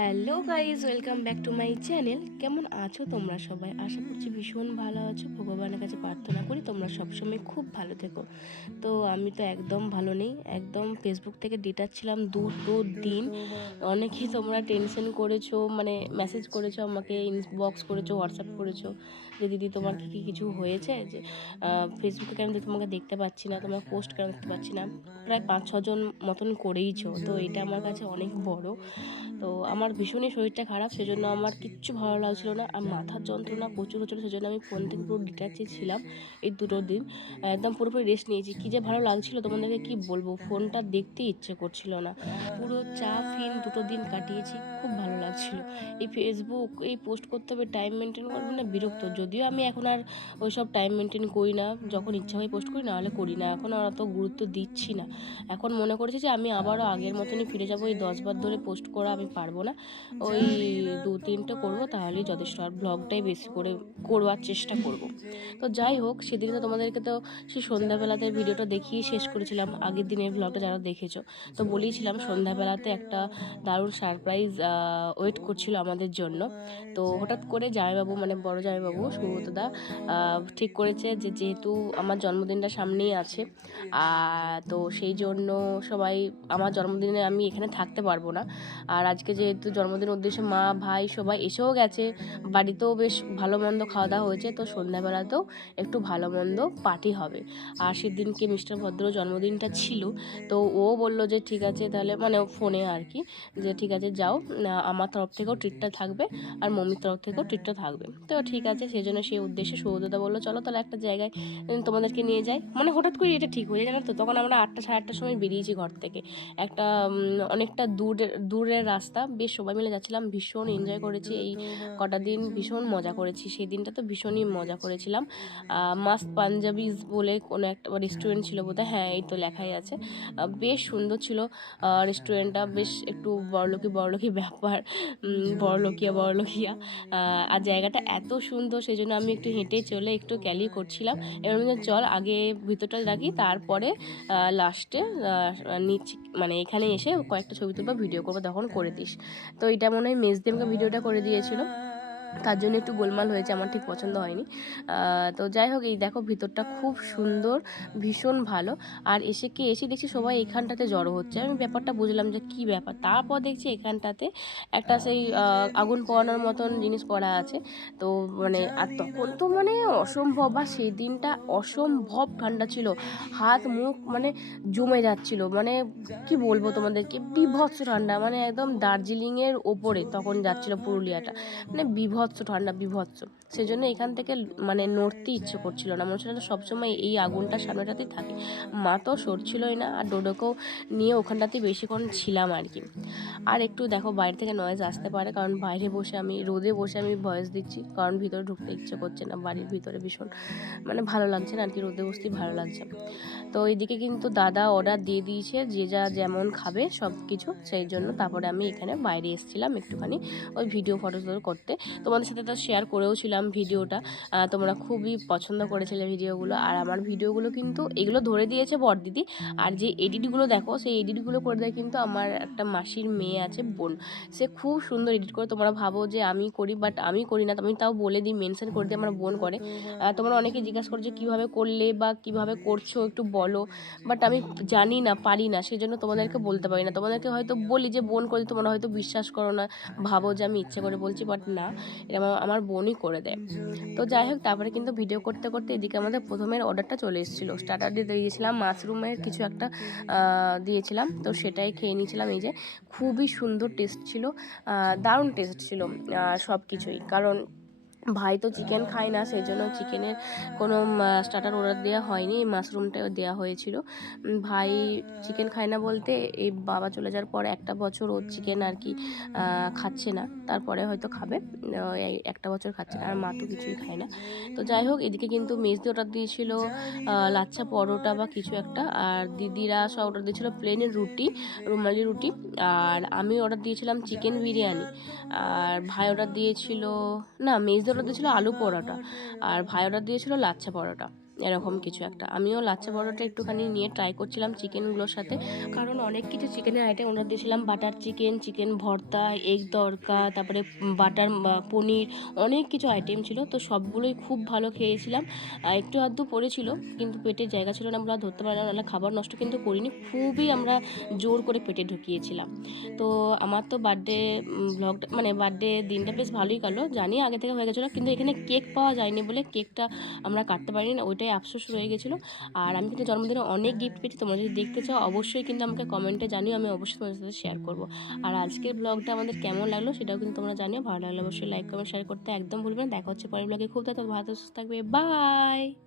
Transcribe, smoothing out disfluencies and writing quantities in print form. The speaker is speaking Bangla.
Hello guys, welcome back to my channel. কেমন আছো তোমরা সবাই? আশা করছি ভীষণ ভালো আছো। ভগবানের কাছে প্রার্থনা করি তোমরা সবসময় খুব ভালো থেকো। তো আমি তো একদম ভালো নেই, একদম ফেসবুক থেকে ডিটাচ ছিলাম 2 দিন। অনেকেই তোমরা টেনশন করেছো, মানে মেসেজ করেছো আমাকে, ইনবক্স করেছো, হোয়াটসঅ্যাপ করেছো যে দিদি তোমার কি কিছু হয়েছে, যে ফেসবুকে কেন তোমাকে দেখতে পাচ্ছি না, তোমার পোস্ট কেন দেখতে পাচ্ছি না। প্রায় 5-6 জন মতন করেইছো, তো এটা আমার কাছে অনেক বড়। তো আমার ভীষণই শরীরটা খারাপ, সেজন্য আমার কিচ্ছু ভালো লাগছিলো না, আর মাথার যন্ত্রণা প্রচুর হচ্ছিলো, সেজন্য আমি ফোন থেকে পুরো ডিট্যাচে ছিলাম এই 2 দিন। একদম পুরোপুরি রেস্ট নিয়েছি। কী যে ভালো লাগছিলো তোমাদেরকে কি বলবো, ফোনটা দেখতে ইচ্ছে করছিল না। পুরো চাপহীন 2 দিন কাটিয়েছি, খুব ভালো লাগছিলো। এই ফেসবুক এই পোস্ট করতে হবে, টাইম মেনটেন করবে না, বিরক্ত। যদিও আমি এখন আর ওই সব টাইম মেনটেন করি না, যখন ইচ্ছা হয় পোস্ট করি, না হলে করি না। এখন আর অত গুরুত্ব দিচ্ছি না। এখন মনে করেছি যে আমি আবারও আগের মতনই ফিরে যাবো। এই 10 বার ধরে পোস্ট করা আমি পারবো না, ওই 2-3টে করবো তাহলেই যথেষ্ট। আর ব্লগটাই বেশি করে করবার চেষ্টা করব। তো যাই হোক, সেদিন তো তোমাদেরকে তো সেই সন্ধ্যাবেলাতে ভিডিওটা দেখিয়ে শেষ করেছিলাম। আগের দিনের ব্লগটা যারা দেখেছো তো বলেইছিলাম সন্ধ্যাবেলাতে একটা দারুণ সারপ্রাইজ ওয়েট করছিল আমাদের জন্য। তো হঠাৎ করে জামাইবাবু, মানে বড় জামাইবাবু সুব্রতদা ঠিক করেছে যে যেহেতু আমার জন্মদিনটা সামনেই আছে, তো সেই জন্য সবাই, আমার জন্মদিনে আমি এখানে থাকতে পারবো না। আর আজকে যেহেতু জন্মদিনের উদ্দেশ্যে মা ভাই সবাই এসেও গেছে, বাড়িতেও বেশ ভালো মন্দ খাওয়া দাওয়া হয়েছে, তো সন্ধ্যাবেলাতেও একটু ভালো মন্দ পার্টি হবে। আর সেদিনকে মিস্টার ভদ্র জন্মদিনটা ছিল, তো ও বলল যে ঠিক আছে তাহলে, মানে ফোনে আর কি, যে ঠিক আছে যাও, আমার তরফ থেকেও ট্রিটটা থাকবে আর মম্মির তরফ থেকেও ট্রিটটা থাকবে। তো ঠিক আছে, সেই জন্য সেই উদ্দেশ্যে সৌদাদা বললো চলো তাহলে একটা জায়গায় তোমাদেরকে নিয়ে যাই। মানে হঠাৎ করে এটা ঠিক হয়ে যায়, জানো তো। তখন আমরা 8টা সাড়ে 8টার সময় বেরিয়েছি ঘর থেকে। একটা অনেকটা দূরের রাস্তা, বেশ সবাই মিলে যাচ্ছিলাম, ভীষণ এনজয় করেছি এই কটা দিন, ভীষণ মজা করেছি। সেই দিনটা তো ভীষণই মজা করেছিলাম। মাস্ট পাঞ্জাবিজ বলে কোনো একটা রেস্টুরেন্ট ছিল বোধহয়, হ্যাঁ এই তো লেখাই আছে। বেশ সুন্দর ছিল রেস্টুরেন্টটা, বেশ একটু বড়লোকি ব্যাপার, বড়লোকিয়া। আর জায়গাটা এত সুন্দর, সেই জন্য আমি একটু হেঁটে চলে একটু ক্যালি করছিলাম। এবার চল আগে ভিতরটা রাখি, তারপরে লাস্টে নিচে, মানে এখানে এসে কয়েকটা ছবি তুলবো, ভিডিও করবো, তখন করে দিস। তো এটা মনে হয় মেজদিনকে ভিডিওটা করে দিয়েছিল, তার জন্য একটু গোলমাল হয়েছে, আমার ঠিক পছন্দ হয়নি। তো যাই হোক, এই দেখো ভিতরটা খুব সুন্দর, ভীষণ ভালো। আর এসে দেখছি সবাই এখানটাতে জড়ো হচ্ছে, আমি ব্যাপারটা বুঝলাম যে কি ব্যাপার। তারপর দেখছি এখানটাতে একটা সেই আগুন পোড়ানোর মতন জিনিস করা আছে। তো মানে, আর তখন তো মানে অসম্ভব, বা সেই দিনটা অসম্ভব ঠান্ডা ছিল, হাত মুখ মানে জমে যাচ্ছিল, মানে কি বলবো তোমাদেরকে, বিভৎস ঠান্ডা, মানে একদম দার্জিলিংয়ের ওপরে তখন যাচ্ছিল পুরুলিয়াটা, মানে বিভৎস ঠান্ডা, বিভৎস। সেই জন্য এখান থেকে মানে নড়তে ইচ্ছে করছিল না, মনে হচ্ছিল না সবসময় এই আগুনটার সামনেটাতেই থাকি। মা তো সরছিলই না, আর ডোডোকেও নিয়ে ওখানটাতেই বেশিক্ষণ ছিলাম আর কি। আর একটু দেখো বাইরে থেকে নয়েজ আসতে পারে, কারণ বাইরে বসে আমি, রোদে বসে আমি ভয়েস দিচ্ছি, কারণ ভিতরে ঢুকতে ইচ্ছে করছে না, বাড়ির ভিতরে ভীষণ মানে ভালো লাগছে না আর কি, রোদে বসতেই ভালো লাগছে। তো এইদিকে কিন্তু দাদা অর্ডার দিয়ে দিয়েছে যে যা যেমন খাবে সব কিছু, সেই জন্য তারপরে আমি এখানে বাইরে এসেছিলাম একটুখানি ওই ভিডিও ফটো করতে। তোমাদের সাথে তো শেয়ার করেও ছিলাম ভিডিওটা, তোমরা খুবই পছন্দ করেছিলে ভিডিওগুলো। আর আমার ভিডিওগুলো কিন্তু এগুলো ধরে দিয়েছে বড়দিদি, আর যে এডিটগুলো দেখো সেই এডিটগুলো করে দেয় কিন্তু আমার একটা মাসির মেয়ে আছে, বোন, সে খুব সুন্দর এডিট করে। তোমরা ভাবো যে আমি করি, বাট আমি করি না, আমি তাও বলে দিই, মেনশন করে দিই আমার বোন করে। তোমরা অনেকে জিজ্ঞাসা করছো কীভাবে করলে বা কীভাবে করছো একটু বলো, বাট আমি জানি না, পারি না, সেই জন্য তোমাদেরকে বলতে পারি না। তোমাদেরকে হয়তো বলি যে বোন করে, তোমরা হয়তো বিশ্বাস করো না, ভাবো যে আমি ইচ্ছে করে বলছি, বাট না, এটা আমার বোনই করে দেয়। তো যাই হোক, তারপরে কিন্তু ভিডিও করতে করতে এদিকে আমাদের প্রথমের অর্ডারটা চলে এসেছিলো। স্টার্টার দিয়ে দিয়েছিলাম মাশরুমের কিছু একটা দিয়েছিলাম, তো সেটাই খেয়ে নিয়েছিলাম। এই যে খুবই সুন্দর টেস্ট ছিল, দারুণ টেস্ট ছিল সব কিছুই। কারণ ভাই তো চিকেন খায় না, সেই জন্য চিকেনের কোনো স্টার্টার অর্ডার দেওয়া হয়নি, এই মাশরুমটাও দেওয়া হয়েছিল। ভাই চিকেন খায় না বলতে, এই বাবা চলে যাওয়ার পর একটা বছর ও চিকেন আর কি খাচ্ছে না, তারপরে হয়তো খাবে, এই একটা বছর খাচ্ছে না। আর মা তো কিছুই খায় না। তো যাই হোক, এদিকে কিন্তু মেজদি অর্ডার দিয়েছিল লাচ্ছা পরোটা বা কিছু একটা, আর দিদিরা সব অর্ডার দিয়েছিল প্লেনের রুটি, রুমালি রুটি। আর আমি অর্ডার দিয়েছিলাম চিকেন বিরিয়ানি। আর ভাই অর্ডার দিয়েছিল, না মেজদি অর্ডার দিয়েছিল আলু পরোটা, আর ভাই অর্ডার দিয়েছিল লাচ্ছা পরোটা। এরকম কিছু একটা। আমিও লাচ্ছা পরোটা একটুখানি নিয়ে ট্রাই করছিলাম চিকেনগুলোর সাথে, কারণ অনেক কিছু চিকেনের আইটেম অর্ডার দিয়েছিলাম, বাটার চিকেন, চিকেন ভর্তা, এগ তড়কা, তারপরে বাটার পনির, অনেক কিছু আইটেম ছিল। তো সবগুলোই খুব ভালো খেয়েছিলাম। একটু আধটু পড়েছিল, কিন্তু পেটের জায়গা ছিল না বলে আর ধরতে পারলাম না, নাহলে খাবার নষ্ট কিন্তু করিনি, খুবই আমরা জোর করে পেটে ঢুকিয়েছিলাম। তো আমার তো বার্থডে ব্লগটা মানে বার্থডে দিনটা বেশ ভালোই কাটলো, জানি আগে থেকে হয়ে গেছিলো, কিন্তু এখানে কেক পাওয়া যায়নি বলে কেকটা আমরা কাটতে পারিনি না, ওইটাই আফসোস রয়ে গেছিলো। আর আমি কিন্তু জন্মদিনে অনেক গিফট পেয়েছি, তোমরা যদি দেখতে চাও অবশ্যই কিন্তু আমাকে কমেন্টে জানিও, আমি অবশ্যই তোমাদের সাথে শেয়ার করবো। আর আজকের ব্লগটা আমাদের কেমন লাগলো সেটাও কিন্তু তোমরা জানিও, ভালো লাগলে অবশ্যই লাইক কমেন্ট শেয়ার করতে একদম ভুলবে না। দেখা হচ্ছে পরের ব্লগে, খুব তাড়াতাড়ি ভালো সুস্থ থাকবে, বাই।